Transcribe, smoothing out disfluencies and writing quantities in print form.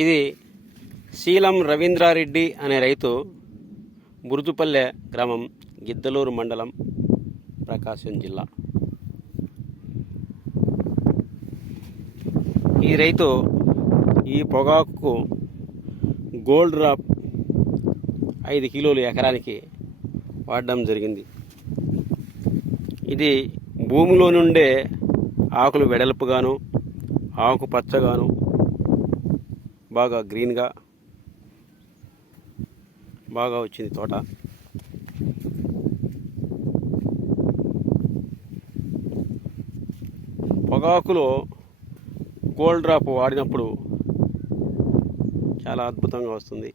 ఇది శీలం రవీంద్రారెడ్డి అనే రైతు, బురుజుపల్లె గ్రామం, గిద్దలూరు మండలం, ప్రకాశం జిల్లా. ఈ రైతు ఈ పొగాకుకు గోల్డ్ డ్రాప్ 5 కిలోలు ఎకరానికి వాడడం జరిగింది. ఇది భూమిలో నుండే ఆకులు వెడల్పుగాను, ఆకు పచ్చగాను, బాగా గ్రీన్గా బాగా వచ్చింది తోట. పొగాకులో గోల్డ్ డ్రాప్ వాడినప్పుడు చాలా అద్భుతంగా వస్తుంది.